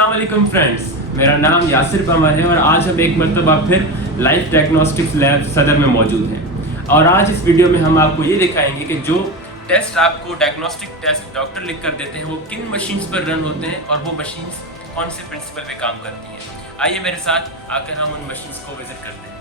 अस्सलाम वालेकुम फ्रेंड्स, मेरा नाम यासिर परमार है और आज हम एक मरतबा फिर लाइफ डायग्नोस्टिक्स लैब सदर में मौजूद हैं। और आज इस वीडियो में हम आपको ये दिखाएंगे कि जो टेस्ट आपको डायग्नोस्टिक टेस्ट डॉक्टर लिख कर देते हैं वो किन मशीन्स पर रन होते हैं और वो मशीन्स कौन से प्रिंसिपल पे काम करती हैं। आइए मेरे साथ आकर हम उन मशीन्स को विजिट करते हैं।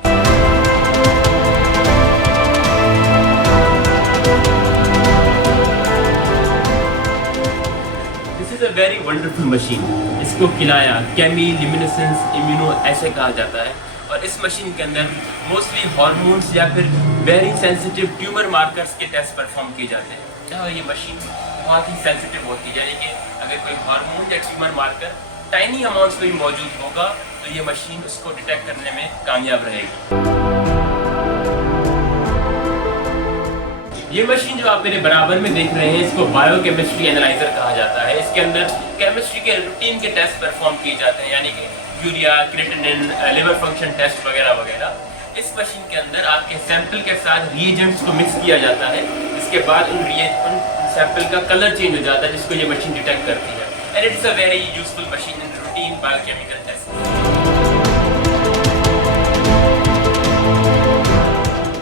This is a very wonderful machine. इसको किलाया, केमी ल्यूमिनेसेंस इम्यूनो ऐसे कहा जाता है और इस मशीन के अंदर मोस्टली हार्मोन्स या फिर वेरी सेंसिटिव ट्यूमर मार्कर्स के टेस्ट परफॉर्म किए जाते हैं। और ये मशीन बहुत ही सेंसिटिव होती है, यानी कि अगर कोई हार्मोन या ट्यूमर मार्कर टाइनी अमाउंट्स में भी मौजूद होगा तो ये मशीन उसको डिटेक्ट करने में कामयाब रहेगी। ये मशीन जो आप मेरे बराबर में देख रहे हैं इसको बायोकेमिस्ट्री एनालाइजर कहा जाता है। इसके अंदर केमिस्ट्री के रूटीन के टेस्ट परफॉर्म किए जाते हैं, यानी कि urea, creatinine, liver function test वगैरह वगैरह। इस मशीन के अंदर आपके सैंपल के साथ रिएजेंट्स को मिक्स किया जाता है। इसके बाद उन सैंपल का कलर चेंज हो जाता है जिसको ये मशीन डिटेक्ट करती है। And it is a very useful machine in routine biochemical test.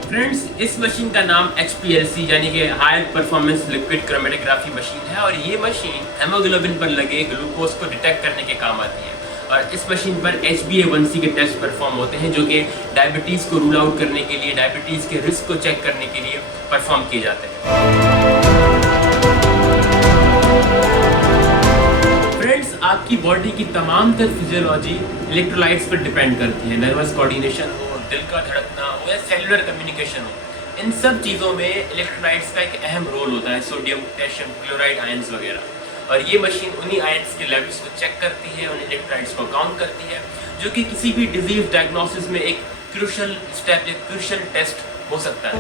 Friends, इस मशीन का नाम HPLC यानी कि high performance liquid chromatography machine है और ये मशीन हेमोग्लोबिन पर लगे ग्लूकोज को डिटेक्ट करने के काम आती है। और इस मशीन पर HbA1c के टेस्ट परफॉर्म होते हैं जो कि डायबिटीज़ को रूल आउट करने के लिए, डायबिटीज़ के रिस्क को चेक करने के लिए परफॉर्म किए जाते हैं। फ्रेंड्स, आपकी बॉडी की तमाम तर फिजियोलॉजी इलेक्ट्रोलाइट्स पर डिपेंड करती है। नर्वस कोऑर्डिनेशन हो, दिल का धड़कना हो या सेलुलर कम्युनिकेशन हो, इन सब चीज़ों में इलेक्ट्रोलाइट्स का एक अहम रोल होता है। सोडियम, पोटेशियम, क्लोराइड आयंस वगैरह। और ये मशीन उन्हीं आयंस के लेवल्स को चेक करती है, उन इलेक्ट्रोलाइट्स को काउंट करती है, जो कि किसी भी डिजीज डायग्नोसिस में एक क्रूशियल स्टेप, एक क्रूशियल टेस्ट हो सकता है।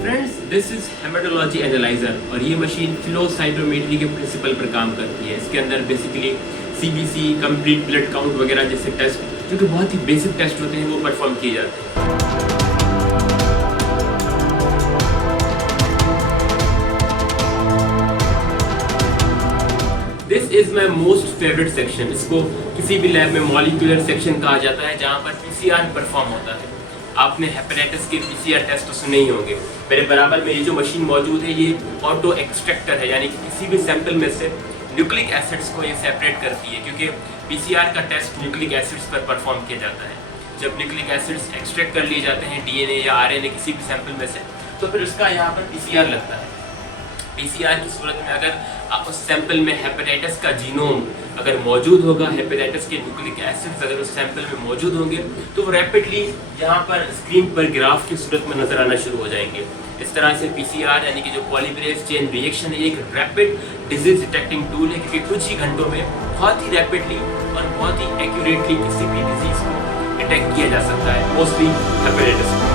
Friends, this is haematology analyser और ये मशीन फ्लो साइटोमेट्री के प्रिंसिपल पर काम करती है। इसके अंदर basically CBC, complete blood count वगैरह जैसे टेस्ट जो कि बहुत ही बेसिक टेस्ट होते हैं वो परफॉर्म किए जाते हैं। This is my most favourite section. इसको किसी भी लैब में मॉलिक्यूलर सेक्शन कहा जाता है जहाँ पर PCR परफॉर्म होता है। आपने हेपेटाइटिस के PCR टेस्ट तो सुने ही होंगे। मेरे बराबर में ये जो मशीन मौजूद है ये ऑटो एक्सट्रैक्टर है, यानी कि किसी भी सैंपल में से न्यूक्लिक एसिड्स को ये सेपरेट करती है, क्योंकि PCR का टेस्ट न्यूक्लिक एसिड्स पर परफॉर्म किया जाता है। जब न्यूक्लिक एसिड्स एक्सट्रैक्ट कर लिए जाते हैं DNA या RNA किसी भी सैंपल में से, तो फिर उसका यहाँ पर PCR लगता है। PCR की सूरत में अगर उस सैंपल में हेपेटाइटिस का जीनोम अगर मौजूद होगा, हेपेटाइटिस के न्यूक्लिक एसिड्स अगर उस सैंपल में मौजूद होंगे तो वो रैपिडली यहाँ पर स्क्रीन पर ग्राफ की सूरत में नजर आना शुरू हो जाएंगे। इस तरह से PCR यानी कि जो पॉलीमरेज चेन रिएक्शन है, एक रैपिड डिजीज डिटेक्टिंग टूल है, क्योंकि कुछ ही घंटों में बहुत ही रैपिडली और बहुत ही एक्यूरेटली किसी भी डिजीज को डिटेक्ट किया जा सकता है, मोस्टली हेपेटाइटिस।